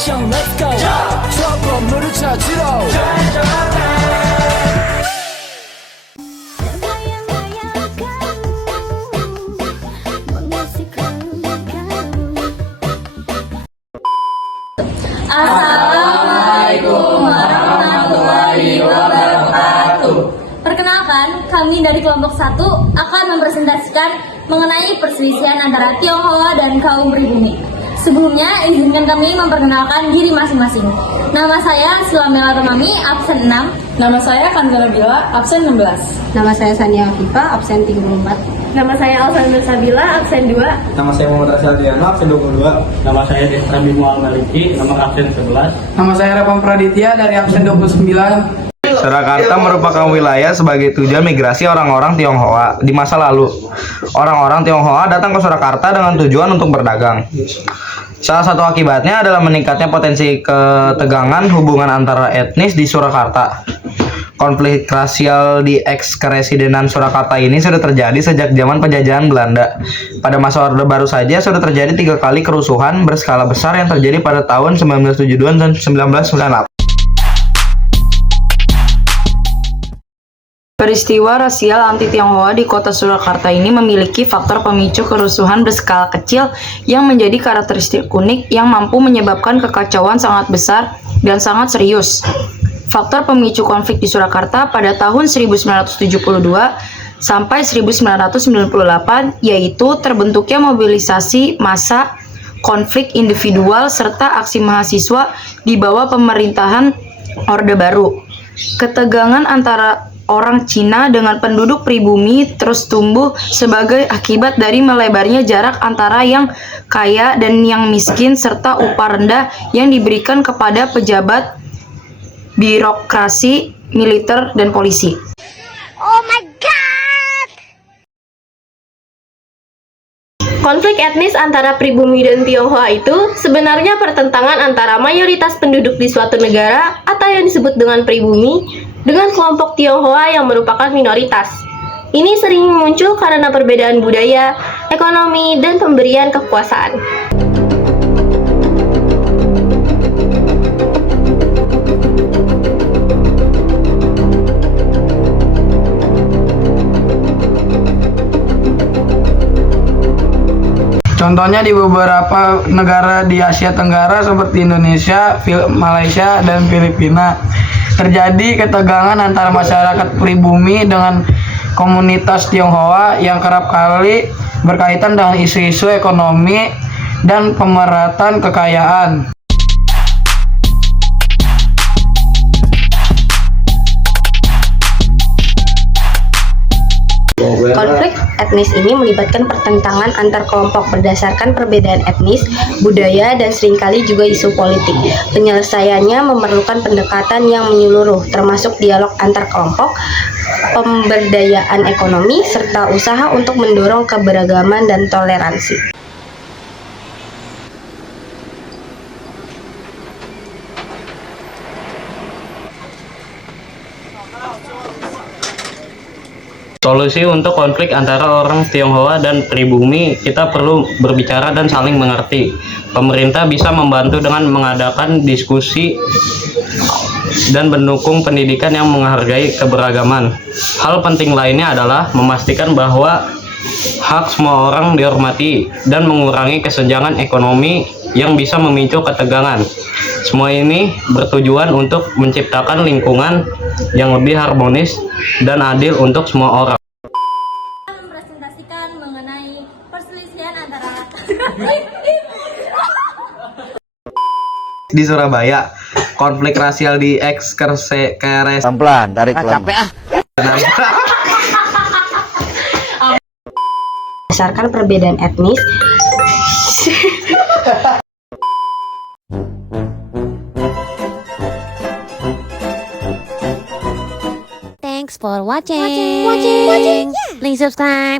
action, let's go. 저 건물을 찾으러. Assalamualaikum warahmatullahi wabarakatuh. Perkenalkan, kami dari kelompok 1 akan mempresentasikan mengenai perselisihan antara Tionghoa dan kaum pribumi. Sebelumnya, izinkan kami memperkenalkan diri masing-masing. Nama saya Sulamela Romami, absen 6. Nama saya Kanzala Bila, absen 16. Nama saya Sania Afifa, absen 34. Nama saya Alsandra Sabila, absen 2. Nama saya Muhammad Rasyad Diana, absen 22. Nama saya Destra Bimo Al-Maliki, nomor absen 11. Nama saya Rapam Praditya dari absen 29. Surakarta merupakan wilayah sebagai tujuan migrasi orang-orang Tionghoa di masa lalu. Orang-orang Tionghoa datang ke Surakarta dengan tujuan untuk berdagang. Salah satu akibatnya adalah meningkatnya potensi ketegangan hubungan antara etnis di Surakarta. Konflik rasial di eks-keresidenan Surakarta ini sudah terjadi sejak zaman penjajahan Belanda. Pada masa Orde Baru saja sudah terjadi 3 kali kerusuhan berskala besar yang terjadi pada tahun 1972 dan 1998. Peristiwa rasial anti-Tionghoa di kota Surakarta ini memiliki faktor pemicu kerusuhan berskala kecil yang menjadi karakteristik unik yang mampu menyebabkan kekacauan sangat besar dan sangat serius. Faktor pemicu konflik di Surakarta pada tahun 1972 sampai 1998 yaitu terbentuknya mobilisasi massa, konflik individual, serta aksi mahasiswa di bawah pemerintahan Orde Baru. Ketegangan antara orang Cina dengan penduduk pribumi terus tumbuh sebagai akibat dari melebarnya jarak antara yang kaya dan yang miskin serta upah rendah yang diberikan kepada pejabat birokrasi, militer, dan polisi. Oh my god! Konflik etnis antara pribumi dan Tionghoa itu sebenarnya pertentangan antara mayoritas penduduk di suatu negara atau yang disebut dengan pribumi dengan kelompok Tionghoa yang merupakan minoritas. Ini sering muncul karena perbedaan budaya, ekonomi, dan pemberian kekuasaan. Contohnya di beberapa negara di Asia Tenggara seperti Indonesia, Malaysia, dan Filipina terjadi ketegangan antara masyarakat pribumi dengan komunitas Tionghoa yang kerap kali berkaitan dengan isu-isu ekonomi dan pemerataan kekayaan. Konflik etnis ini melibatkan pertentangan antar kelompok berdasarkan perbedaan etnis, budaya, dan seringkali juga isu politik. Penyelesaiannya memerlukan pendekatan yang menyeluruh, termasuk dialog antar kelompok, pemberdayaan ekonomi, serta usaha untuk mendorong keberagaman dan toleransi. Solusi untuk konflik antara orang Tionghoa dan pribumi, kita perlu berbicara dan saling mengerti. Pemerintah bisa membantu dengan mengadakan diskusi dan mendukung pendidikan yang menghargai keberagaman. Hal penting lainnya adalah memastikan bahwa hak semua orang dihormati dan mengurangi kesenjangan ekonomi yang bisa memicu ketegangan. Semua ini bertujuan untuk menciptakan lingkungan yang lebih harmonis dan adil untuk semua orang. Mempresentasikan mengenai perselisihan antara Di Surabaya, konflik rasial di eks-keresidenan Pelan-pelan, tarik pelan. capek Berdasarkan perbedaan etnis, Thanks for watching. Please subscribe.